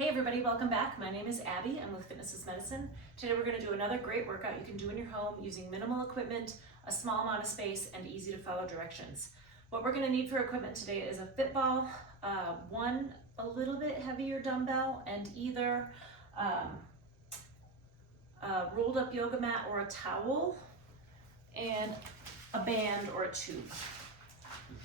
Hey everybody, welcome back. My name is Abby. I'm with Fitness is Medicine. Today we're going to do another great workout you can do in your home using minimal equipment, a small amount of space, and easy to follow directions. What we're going to need for equipment today is a fit ball, one a little bit heavier dumbbell, and either a rolled up yoga mat or a towel, and a band or a tube.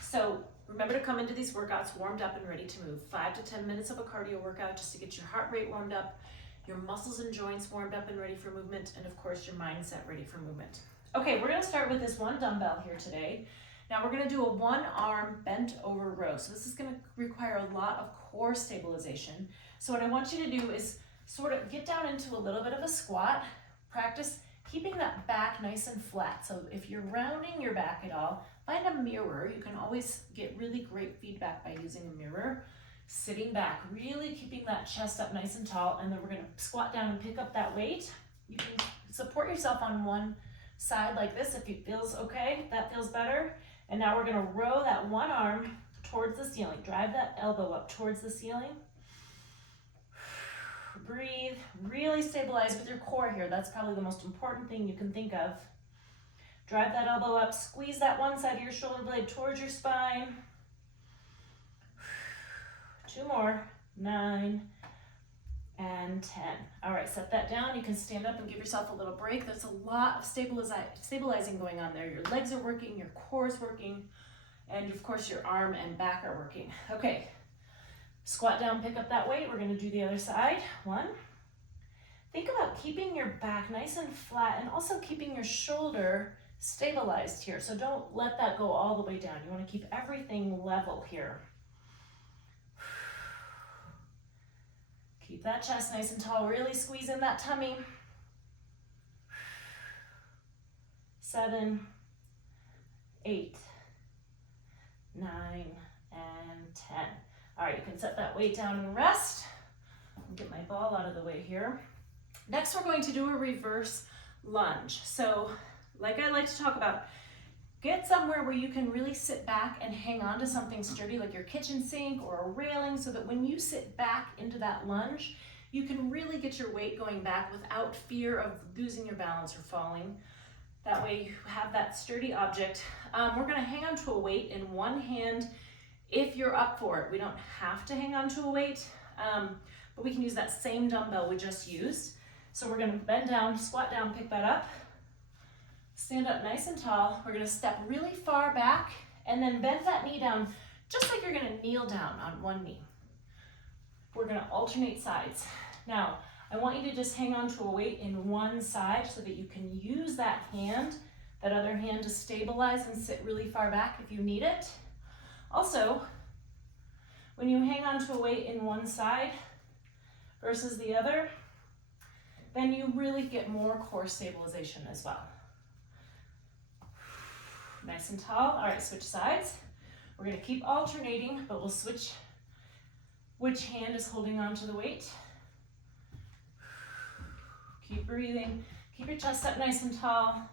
So remember to come into these workouts warmed up and ready to move. 5 to 10 minutes of a cardio workout just to get your heart rate warmed up, your muscles and joints warmed up and ready for movement, and of course your mindset ready for movement. Okay, we're gonna start with this one dumbbell here today. Now we're gonna do a one arm bent over row. So this is gonna require a lot of core stabilization. So what I want you to do is sort of get down into a little bit of a squat, practice keeping that back nice and flat. So if you're rounding your back at all, find a mirror. You can always get really great feedback by using a mirror. Sitting back, really keeping that chest up nice and tall, and then we're gonna squat down and pick up that weight. You can support yourself on one side like this if it feels okay, that feels better. And now we're gonna row that one arm towards the ceiling. Drive that elbow up towards the ceiling. Breathe, really stabilize with your core here. That's probably the most important thing you can think of. Drive that elbow up, squeeze that one side of your shoulder blade towards your spine. 2 more, 9 and 10. All right, set that down. You can stand up and give yourself a little break. There's a lot of stabilizing going on there. Your legs are working, your core is working, and of course your arm and back are working. Okay, squat down, pick up that weight. We're gonna do the other side. 1. Think about keeping your back nice and flat and also keeping your shoulder stabilized here. So don't let that go all the way down. You want to keep everything level here. Keep that chest nice and tall. Really squeeze in that tummy. 7, 8, 9, and 10. All right, you can set that weight down and rest. I'll get my ball out of the way here. Next, we're going to do a reverse lunge. So, like I like to talk about, get somewhere where you can really sit back and hang on to something sturdy like your kitchen sink or a railing, so that when you sit back into that lunge, you can really get your weight going back without fear of losing your balance or falling. That way you have that sturdy object. We're gonna hang on to a weight in one hand if you're up for it. We don't have to hang on to a weight, but we can use that same dumbbell we just used. So we're gonna bend down, squat down, pick that up. Stand up nice and tall. We're gonna step really far back and then bend that knee down just like you're gonna kneel down on one knee. We're gonna alternate sides. Now, I want you to just hang on to a weight in one side so that you can use that hand, that other hand, to stabilize and sit really far back if you need it. Also, when you hang on to a weight in one side versus the other, then you really get more core stabilization as well. Nice and tall. All right, switch sides. We're gonna keep alternating, but we'll switch which hand is holding on to the weight. Keep breathing. Keep your chest up nice and tall.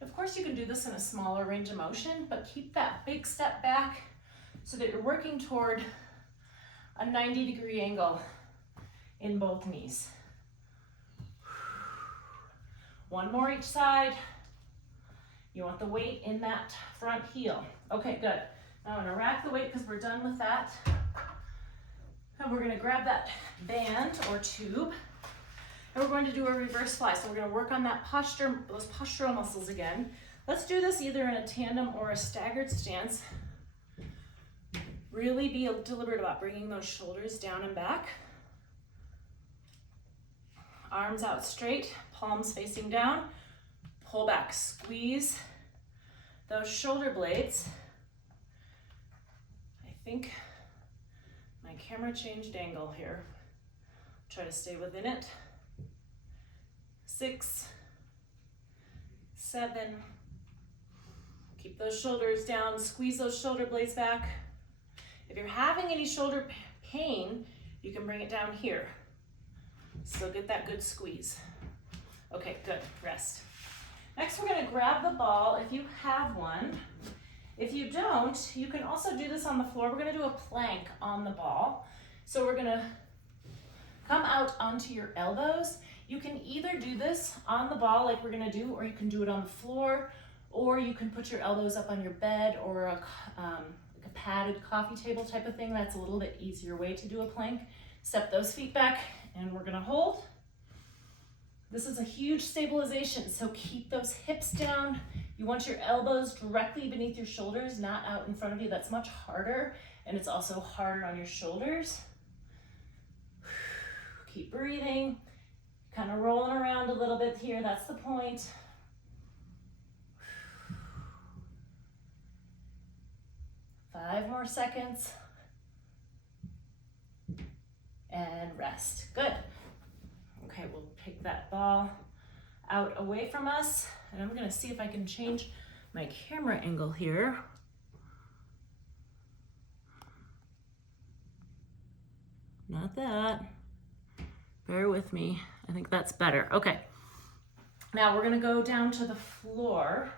Of course, you can do this in a smaller range of motion, but keep that big step back so that you're working toward a 90-degree angle in both knees. 1 more each side. You want the weight in that front heel. Okay, good. Now I'm gonna rack the weight because we're done with that. And we're gonna grab that band or tube, and we're going to do a reverse fly. So we're gonna work on that posture, those postural muscles again. Let's do this either in a tandem or a staggered stance. Really be deliberate about bringing those shoulders down and back. Arms out straight, palms facing down. Pull back, squeeze those shoulder blades. I think my camera changed angle here. Try to stay within it. 6, 7. Keep those shoulders down, squeeze those shoulder blades back. If you're having any shoulder pain, you can bring it down here. Still get that good squeeze. Okay, good, rest. Next, we're gonna grab the ball if you have one. If you don't, you can also do this on the floor. We're gonna do a plank on the ball. So we're gonna out onto your elbows. You can either do this on the ball like we're gonna do, or you can do it on the floor, or you can put your elbows up on your bed or like a padded coffee table type of thing. That's a little bit easier way to do a plank. Step those feet back and we're gonna hold. This is a huge stabilization, so keep those hips down. You want your elbows directly beneath your shoulders, not out in front of you. That's much harder, and it's also harder on your shoulders. Keep breathing, kind of rolling around a little bit here. That's the point. 5 more seconds. And rest. Good. Okay, we'll take that ball out away from us, and I'm gonna see if I can change my camera angle here. Not that. Bear with me. I think that's better. Okay. Now we're gonna go down to the floor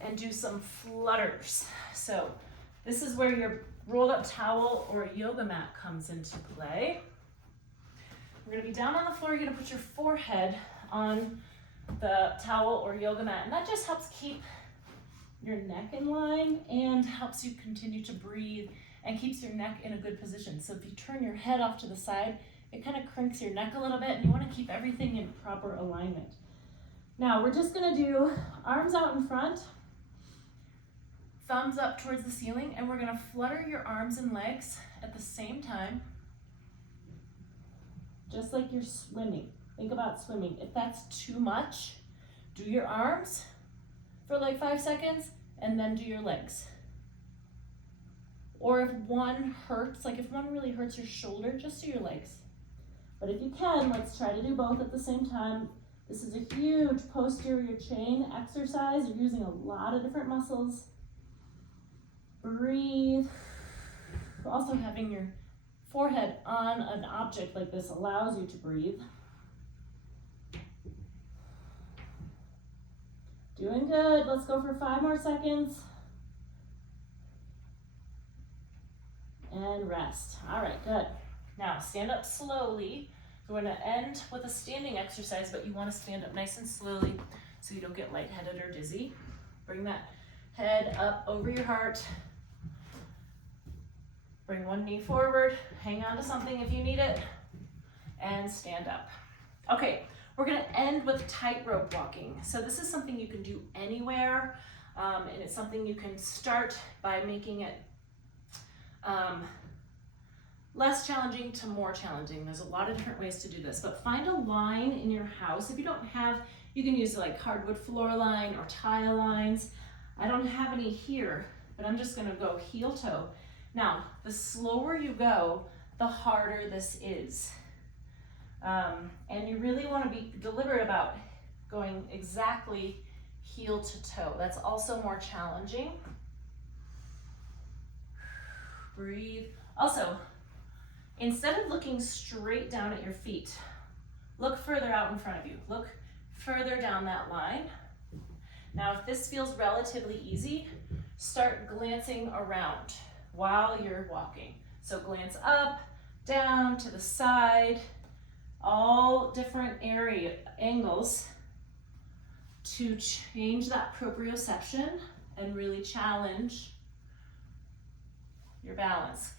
and do some flutters. So this is where your rolled up towel or yoga mat comes into play. We're gonna be down on the floor. You're gonna put your forehead on the towel or yoga mat, and that just helps keep your neck in line and helps you continue to breathe and keeps your neck in a good position. So if you turn your head off to the side, it kind of crinks your neck a little bit, and you wanna keep everything in proper alignment. Now we're just gonna do arms out in front, thumbs up towards the ceiling, and we're gonna flutter your arms and legs at the same time, just like you're swimming. Think about swimming. If that's too much, do your arms for like 5 seconds and then do your legs. Or if one hurts, like if one really hurts your shoulder, just do your legs. But if you can, let's try to do both at the same time. This is a huge posterior chain exercise. You're using a lot of different muscles. Breathe. Also having your forehead on an object like this allows you to breathe. Doing good. Let's go for 5 more seconds. And rest. All right, good. Now stand up slowly. We're going to end with a standing exercise, but you want to stand up nice and slowly so you don't get lightheaded or dizzy. Bring that head up over your heart. Bring one knee forward, hang on to something if you need it, and stand up. Okay, we're gonna end with tightrope walking. So this is something you can do anywhere, and it's something you can start by making it less challenging to more challenging. There's a lot of different ways to do this, but find a line in your house. If you don't have, you can use like hardwood floor line or tile lines. I don't have any here, but I'm just gonna go heel toe. Now, the slower you go, the harder this is. And you really want to be deliberate about going exactly heel to toe. That's also more challenging. Breathe. Also, instead of looking straight down at your feet, look further out in front of you. Look further down that line. Now, if this feels relatively easy, start glancing around while you're walking. So glance up, down, to the side, all different angles to change that proprioception and really challenge your balance.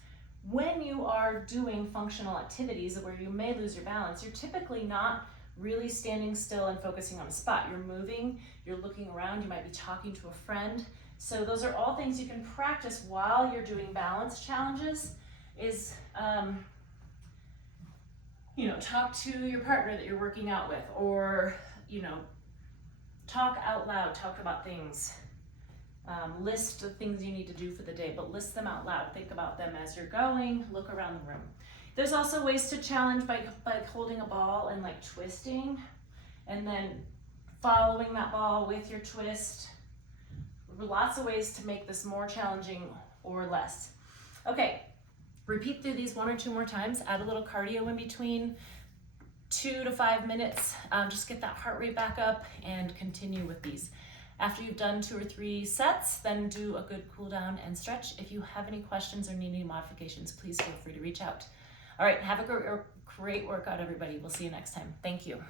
When you are doing functional activities where you may lose your balance, you're typically not really standing still and focusing on a spot. You're moving, you're looking around, you might be talking to a friend. So those are all things you can practice while you're doing balance challenges is, talk to your partner that you're working out with, or, talk out loud, talk about things. List the things you need to do for the day, but list them out loud. Think about them as you're going, look around the room. There's also ways to challenge by holding a ball and like twisting, and then following that ball with your twist. Lots of ways to make this more challenging or less. Okay, repeat through these 1 or 2 more times. Add a little cardio in between, 2 to 5 minutes. Just get that heart rate back up and continue with these. After you've done 2 or 3 sets, then do a good cool down and stretch. If you have any questions or need any modifications, please feel free to reach out. All right, have a great workout, everybody. We'll see you next time. Thank you.